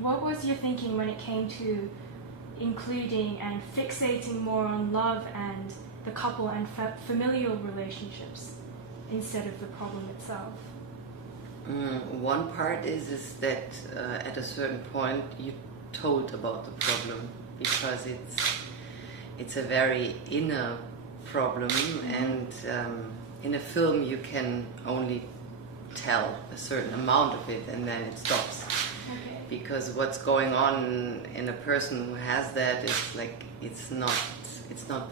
what was your thinking when it came to including and fixating more on love and the couple and familial relationships instead of the problem itself? One part is that at a certain point you told about the problem, because it's a very inner problem, and in a film you can only tell a certain amount of it and then it stops. Okay. Because what's going on in a person who has that is like it's not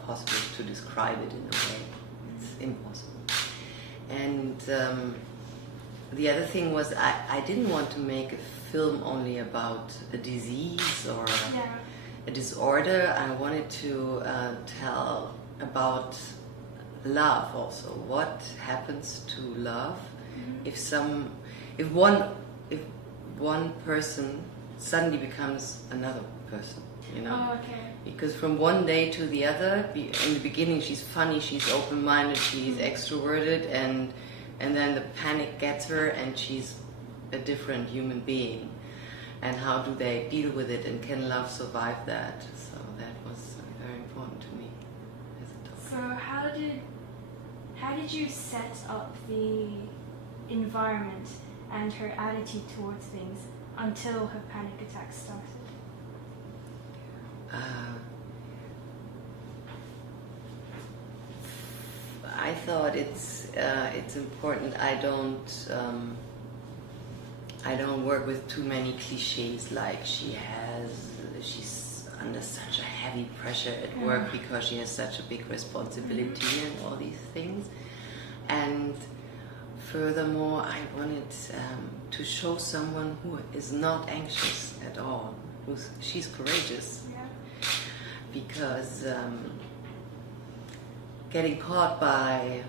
possible to describe it in a way. It's impossible. And the other thing was I didn't want to make a film only about a disease or a disorder. I wanted to tell about love also. What happens to love if one person suddenly becomes another person, you know? Oh, okay. Because from one day to the other, in the beginning she's funny, she's open-minded, she's extroverted, and then the panic gets her and she's a different human being. And how do they deal with it, and can love survive that? So that was very important to me as a topic. So how did you set up the environment and her attitude towards things until her panic attack started? I thought it's important. I don't work with too many cliches like she's under such a heavy pressure at work because she has such a big responsibility and all these things. And furthermore, I wanted to show someone who is not anxious at all. She's courageous. Yeah. Because getting caught by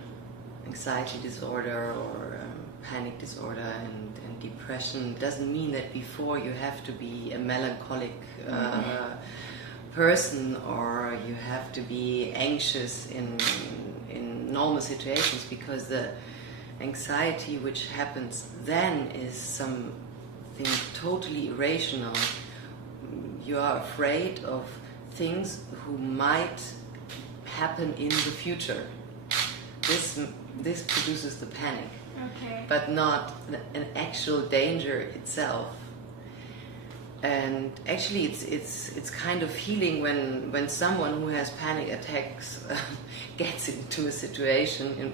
anxiety disorder or panic disorder and depression doesn't mean that before you have to be a melancholic person, or you have to be anxious in normal situations, because the anxiety which happens then is something totally irrational. You are afraid of things who might happen in the future. This produces the panic. Okay. But not an actual danger itself. And actually it's kind of healing when someone who has panic attacks gets into a situation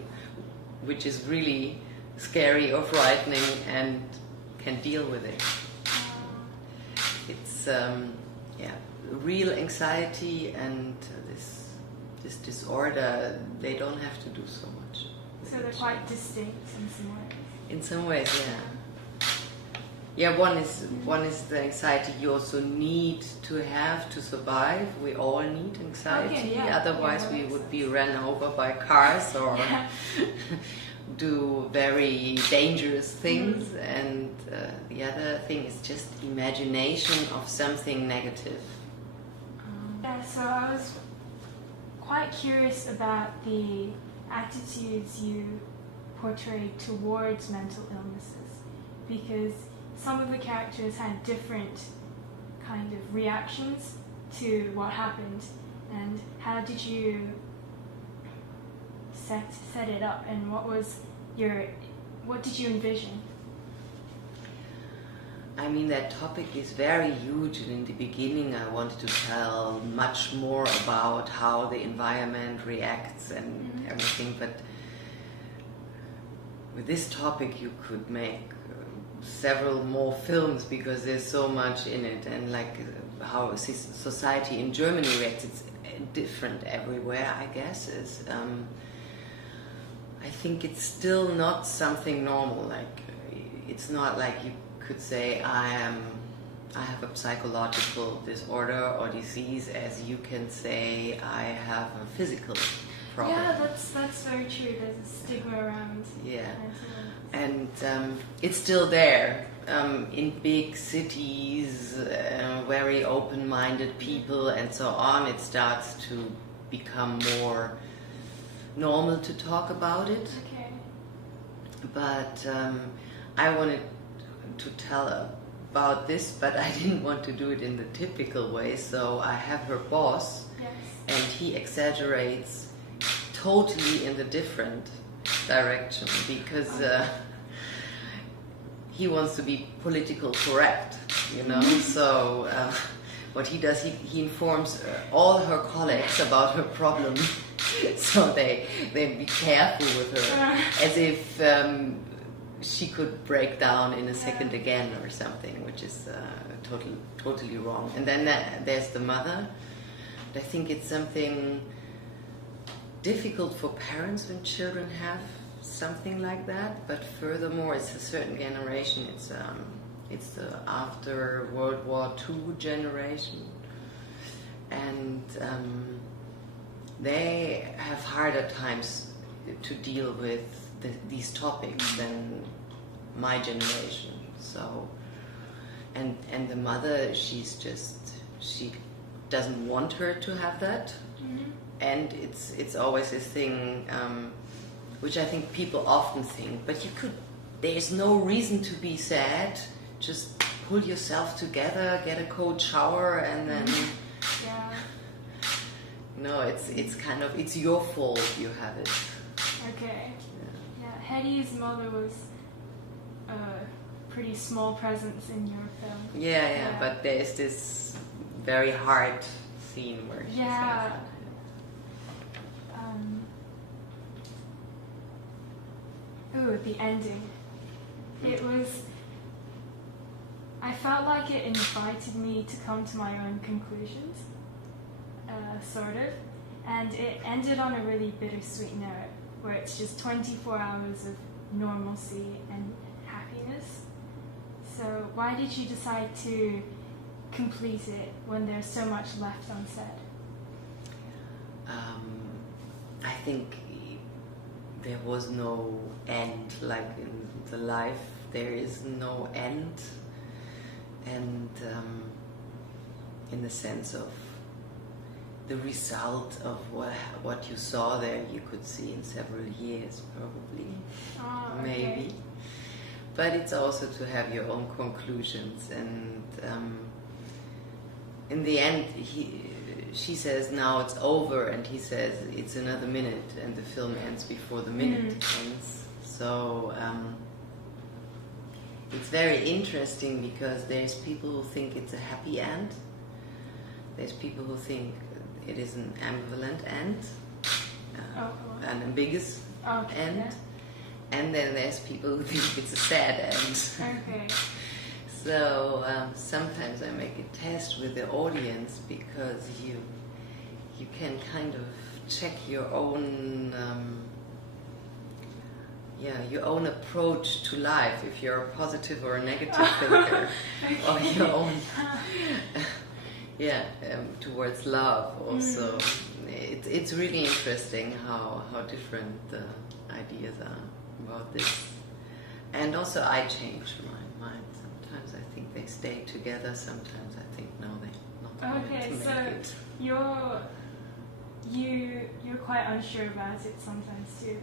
which is really scary or frightening and can deal with it. It's real anxiety and this disorder, they don't have to do so much. So they're quite distinct in some ways. In some ways, yeah. Yeah, one is the anxiety you also need to have to survive. We all need anxiety, Okay, yeah. Otherwise we would be run over by cars or do very dangerous things. And the other thing is just imagination of something negative. Yeah, so I was quite curious about the attitudes you portrayed towards mental illnesses, because some of the characters had different kind of reactions to what happened, and how did you set it up, and what did you envision? I mean, that topic is very huge, and in the beginning I wanted to tell much more about how the environment reacts and everything, but with this topic you could make several more films, because there's so much in it, and like how society in Germany reacts, it's different everywhere, I guess. I think it's still not something normal. Like, it's not like you could say I have a psychological disorder or disease, as you can say I have a physical problem. Yeah, that's very true. There's a stigma around. Yeah, and it's still there in big cities, very open-minded people and so on. It starts to become more normal to talk about it. Okay. But I wanted to tell a about this, but I didn't want to do it in the typical way, so I have her boss, Yes. and he exaggerates totally in the different direction, because he wants to be political correct, you know. So what he does, he informs all her colleagues about her problem, so they be careful with her, as if she could break down in a second again or something, which is totally wrong. And then there's the mother. I think it's something difficult for parents when children have something like that, but furthermore, it's a certain generation. It's the after World War II generation, and they have harder times to deal with these topics than my generation. So, and the mother, she doesn't want her to have that. Mm-hmm. And it's always a thing, which I think people often think, but there's no reason to be sad, just pull yourself together, get a cold shower, and then... Yeah. No, it's kind of, it's your fault you have it. Okay. Yeah, HEDI's mother was a pretty small presence in your film. Yeah, but there's this very hard scene where she says that. The ending. It was... I felt like it invited me to come to my own conclusions, sort of. And it ended on a really bittersweet note, where it's just 24 hours of normalcy and happiness. So why did you decide to complete it when there's so much left unsaid? I think there was no end, like in the life there is no end, and in the sense of the result of what you saw there you could see in several years probably. Okay. Maybe, but it's also to have your own conclusions, and in the end she says now it's over, and he says it's another minute, and the film ends before the minute ends. So it's very interesting because there's people who think it's a happy end, there's people who think it is an ambivalent end, an ambiguous end, and then there's people who think it's a sad end. Okay. So sometimes I make a test with the audience, because you can kind of check your own your own approach to life, if you're a positive or a negative thinker, or your own towards love also. It's really interesting how different the ideas are about this, and also I change my mind. Sometimes I think they stay together. Sometimes I think no, they're not going to make it. You're quite unsure about it sometimes too.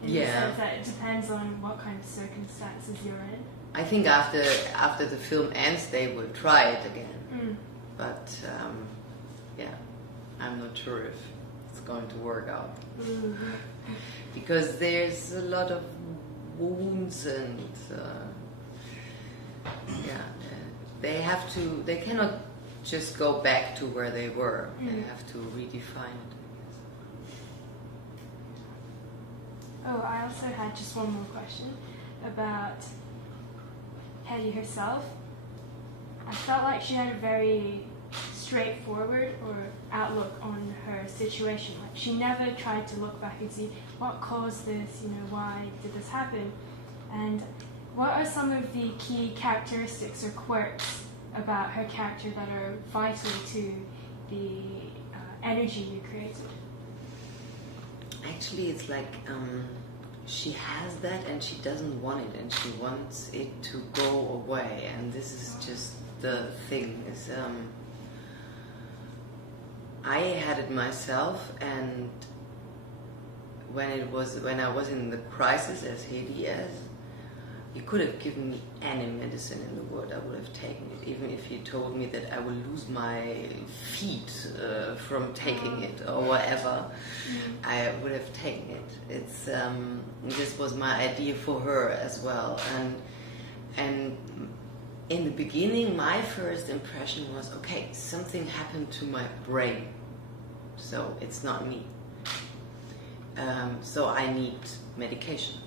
In the Yeah. sense that it depends on what kind of circumstances you're in. I think after the film ends, they will try it again. But I'm not sure if it's going to work out, because there's a lot of wounds, and they cannot just go back to where they were. They have to redefine it. Oh, I also had just one more question about HEDI herself. I felt like she had a very straightforward outlook on her situation. Like, she never tried to look back and see what caused this, why did this happen, and what are some of the key characteristics or quirks about her character that are vital to the energy you created? Actually, it's like she has that and she doesn't want it, and she wants it to go away, and this is just the thing. Is I had it myself, and when I was in the crisis as HEDI is, You could have given me any medicine in the world, I would have taken it. Even if you told me that I will lose my feet from taking it or whatever, I would have taken it. It's this was my idea for her as well. And in the beginning, my first impression was, okay, something happened to my brain, so it's not me. So I need medication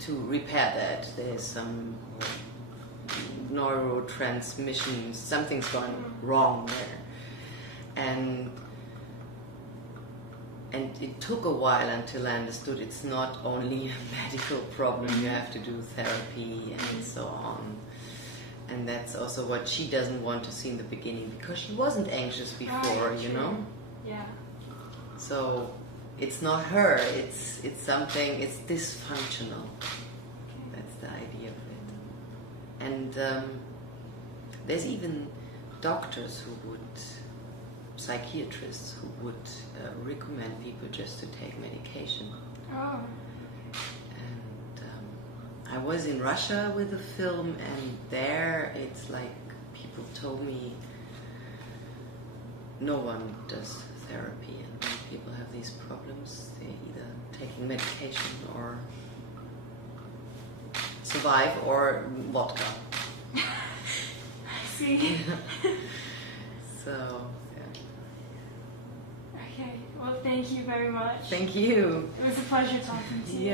to repair that. There's some neurotransmission, something's gone wrong there. And it took a while until I understood it's not only a medical problem, you have to do therapy and so on. And that's also what she doesn't want to see in the beginning, because she wasn't anxious before, you know? Yeah. So it's not her, it's something, it's dysfunctional. That's the idea of it. And there's even doctors who would, psychiatrists who would recommend people just to take medication. Oh. I was in Russia with the film, and there it's like people told me no one does therapy, and when people have these problems, they're either taking medication or survive or vodka. I see. So, yeah. Okay, well, thank you very much. Thank you. It was a pleasure talking to you. Yeah.